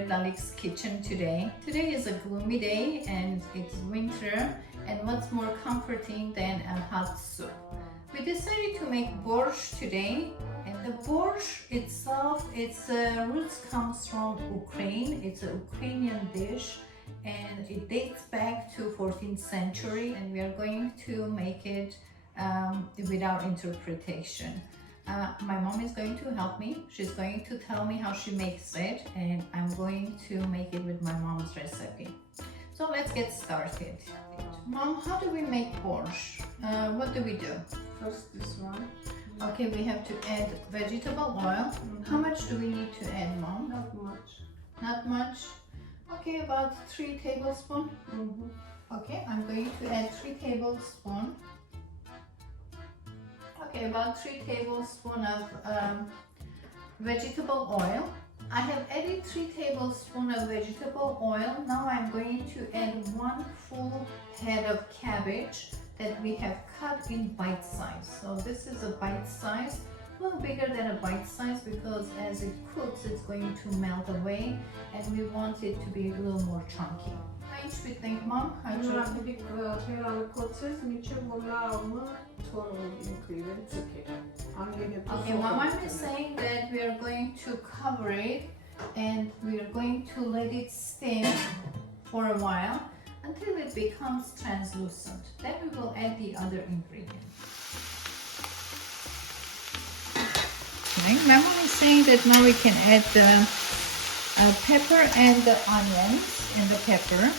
favorite LALIK'S kitchen today. Today is a gloomy day and it's winter, and what's more comforting than a hot soup? We decided to make borscht today, and the borscht itself, its roots comes from Ukraine. It's a Ukrainian dish and it dates back to 14th century, and we are going to make it without interpretation. My mom is going to help me. She's going to tell me how she makes it, and I'm going to make it with my mom's recipe. So let's get started. Mom, how do we make borscht? What do we do? First this one. Okay, we have to add vegetable oil. How much do we need to add, Mom? Not much. Not much? Okay, about 3 tablespoons. Okay, I'm going to add 3 tablespoons. Okay, about 3 tablespoons of vegetable oil. I have added 3 tablespoons of vegetable oil. Now I'm going to add 1 full head of cabbage that we have cut in bite size. So this is a bite size, a little bigger than a bite size, because as it cooks it's going to melt away and we want it to be a little more chunky. Aici we think, Mom? Okay, Mom is saying that we are going to cover it and we are going to let it steam for a while until it becomes translucent. Then we will add the other ingredients. Okay, Mom is saying that now we can add the pepper and the onions and the pepper.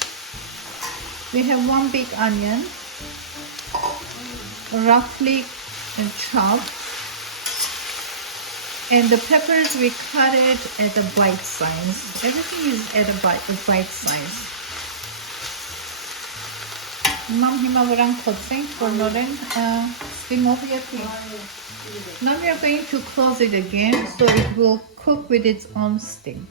We have 1 big onion, roughly chopped, and the peppers we cut it at a bite size. Everything is at a bite size. Mom, հիմա վրան կոծենք, որ նորեն ստիմով եփի։ Now we are going to close it again so it will cook with its own steam.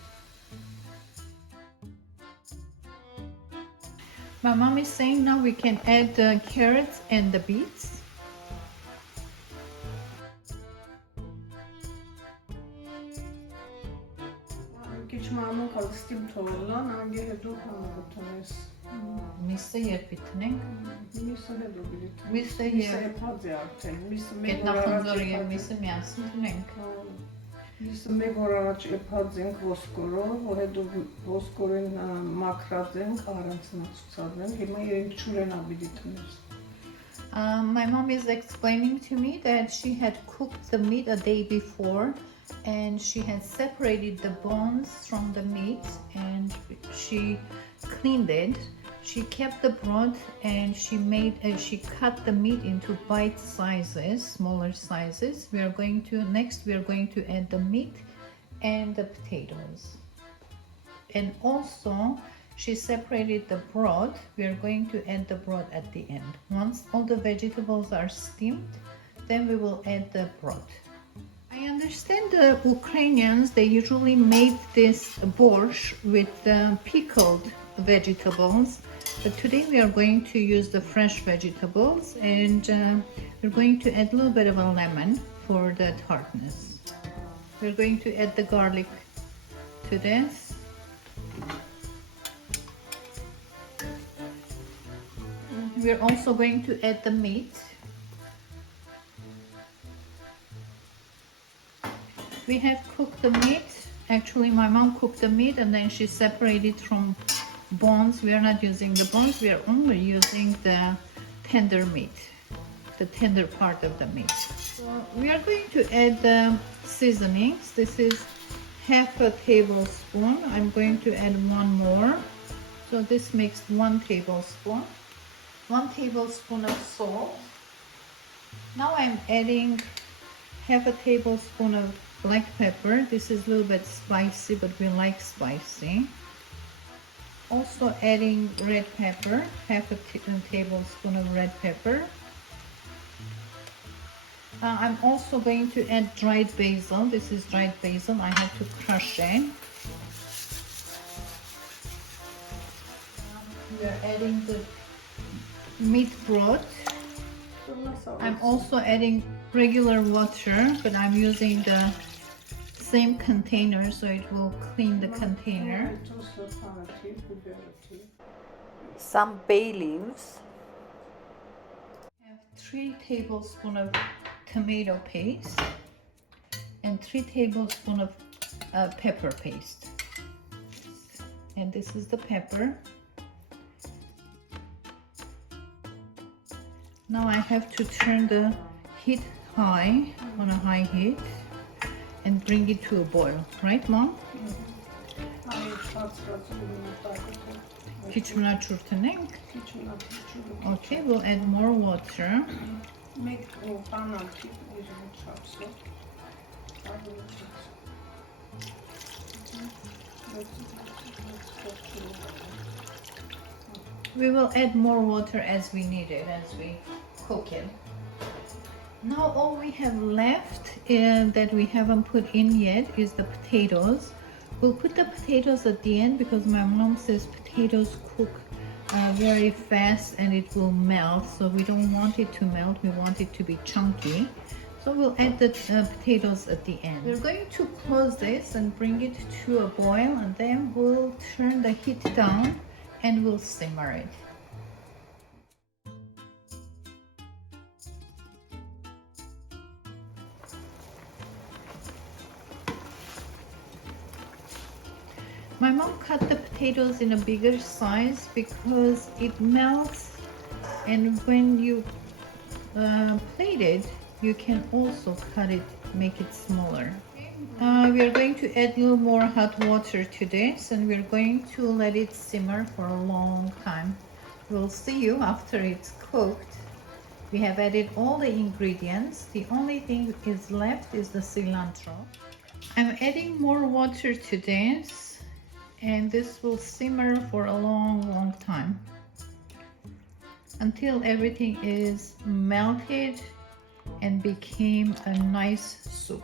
My mom is saying now we can add the carrots and the beets. Միսը երբ իտնենք։ Միսը երբ գետնախնձորը և միսը միասին տնենք։ Միսը մեկ օր առաջ եփած ենք ոսկորով, որ հետո ոսկորեն մաքրած ենք, առանց ցուցադրենք, հիմա իրենք չուրեն աբիդի տնես։ My mom is explaining to me that she had cooked the meat a day before and she had separated the bones from the meat and she cleaned it. She kept the broth and she cut the meat into bite sizes, smaller sizes. Next we are going to add the meat and the potatoes. And also she separated the broth. We are going to add the broth at the end. Once all the vegetables are steamed, then we will add the broth. I understand the Ukrainians, they usually make this borscht with pickled vegetables, but today we are going to use the fresh vegetables, and we're going to add a little bit of a lemon for the tartness. We're going to add the garlic to this. We're also going to add the meat. We have cooked the meat. Actually, my mom cooked the meat and then she separated from bones. We are not using the bones. We are only using the tender meat, the tender part of the meat. So we are going to add the seasonings. This is half a tablespoon. I'm going to add 1 more. So this makes 1 tablespoon. 1 tablespoon of salt. Now I'm adding half a tablespoon of black pepper. This is a little bit spicy, but we like spicy. Also adding red pepper, half a tablespoon of red pepper. I'm also going to add dried basil. This is dried basil. I have to crush it. We are adding the meat broth. I'm also adding regular water, but I'm using the same container, so it will clean the container. Some bay leaves. I have 3 tablespoons of tomato paste and 3 tablespoons of pepper paste. And this is the pepper. Now I have to turn the heat high, on a high heat, and bring it to a boil, right, Mom? Okay, we'll add more water. We will add more water as we need it, as we cook it. Now all we have left that we haven't put in yet is the potatoes. We'll put the potatoes at the end because my mom says potatoes cook very fast and it will melt, so we don't want it to melt, we want it to be chunky. So we'll add the potatoes at the end. We're going to close this and bring it to a boil, and then we'll turn the heat down and we'll simmer it. My mom cut the potatoes in a bigger size because it melts, and when you plate it, you can also cut it, make it smaller. We are going to add a little more hot water to this, and we're going to let it simmer for a long time. We'll see you after it's cooked. We have added all the ingredients. The only thing is left is the cilantro. I'm adding more water to this, and this will simmer for a long time until everything is melted and became a nice soup.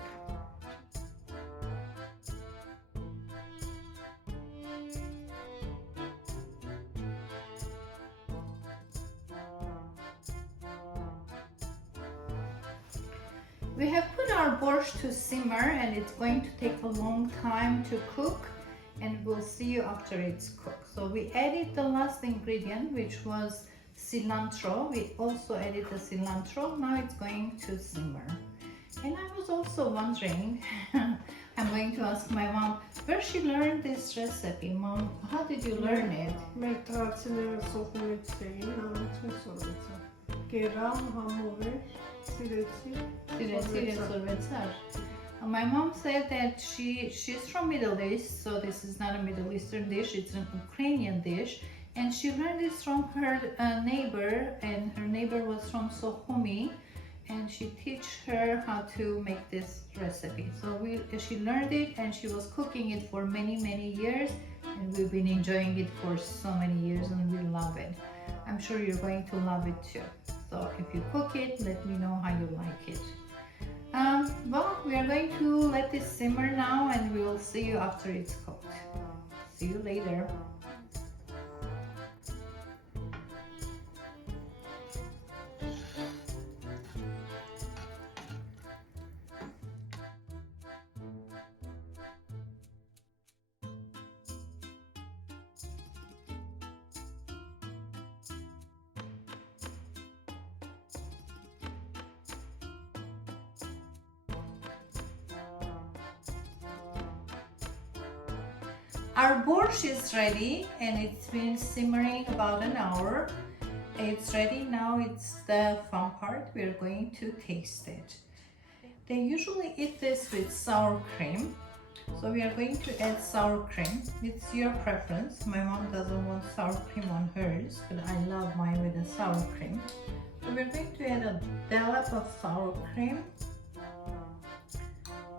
We have put our borscht to simmer, and it's going to take a long time to cook, and we'll see you after it's cooked. So we added the last ingredient, which was cilantro. We also added the cilantro. Now it's going to simmer. And I was also wondering, I'm going to ask my mom where she learned this recipe. Mom, how did you learn it? My mom said that she's from Middle East, so this is not a Middle Eastern dish, it's an Ukrainian dish, and she learned this from her neighbor, and her neighbor was from Sukhumi, and she teach her how to make this recipe. So she learned it, and she was cooking it for many years, and we've been enjoying it for so many years, and we love it. I'm sure you're going to love it too. So if you cook it, let me know how you like it. Well, we are going to let this simmer now, and we will see you after it's cooked. See you later. Our borscht is ready, and it's been simmering about an hour. It's ready now. It's the fun part. We're going to taste it. They usually eat this with sour cream, so we are going to add sour cream. It's your preference. My mom doesn't want sour cream on hers, but I love mine with the sour cream. So we're going to add a dollop of sour cream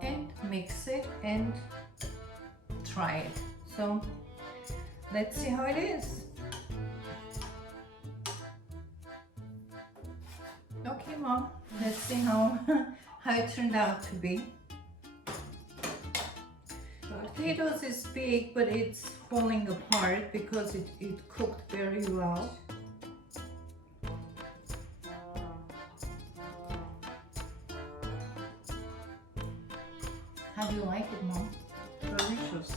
and mix it and try it. So let's see how it is. Okay, Mom, let's see how it turned out to be. Potatoes is big, but it's falling apart because it cooked very well. How do you like it, Mom? Delicious.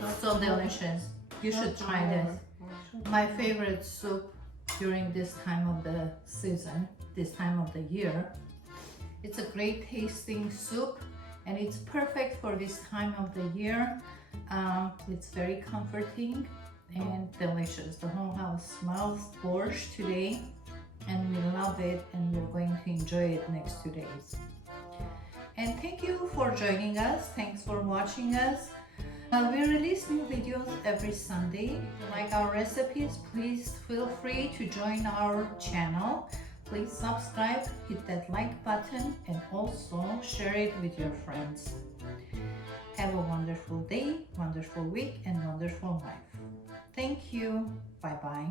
It's so delicious. You should try this. My favorite soup during this time of the season, this time of the year. It's a great tasting soup and it's perfect for this time of the year. It's very comforting and delicious. The whole house smells borscht today and we love it and we're going to enjoy it next 2 days. And thank you for joining us. Thanks for watching us. We release new videos every Sunday. If you like our recipes, please feel free to join our channel. Please subscribe, hit that like button, and also share it with your friends. Have a wonderful day, wonderful week, and wonderful life. Thank you. Bye-bye.